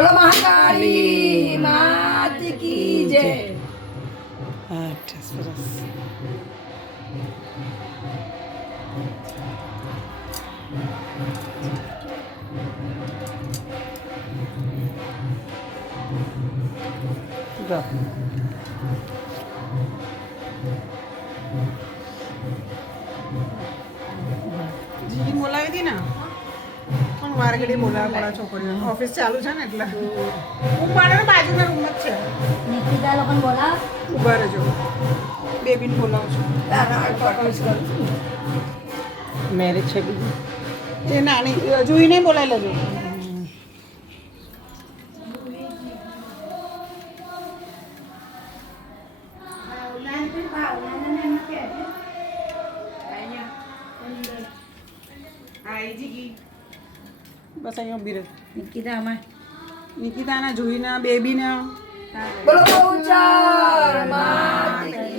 બોલો મહાકાળી માત કી જય. સરસ. જો જીગી બોલાવી હતી ને પણ વાર ઘડી બોલાવવા પડે છોકરીઓ ઓફિસ ચાલુ છે ને એટલે હું મારા બાજુના રૂમમાં જ છે. નિકિતા લોકોને બોલાવ. ઉભા રહેજો બેબીને બોલાવું છું. મેરેજ છે બીજું. એ નાની જોઈને બોલાવી લેજો. બસ અહીંયા ઊભી રહે. નિકિતા અમાર નિકિતાના જોઈને બેબીને બોલો બહુચર માત કી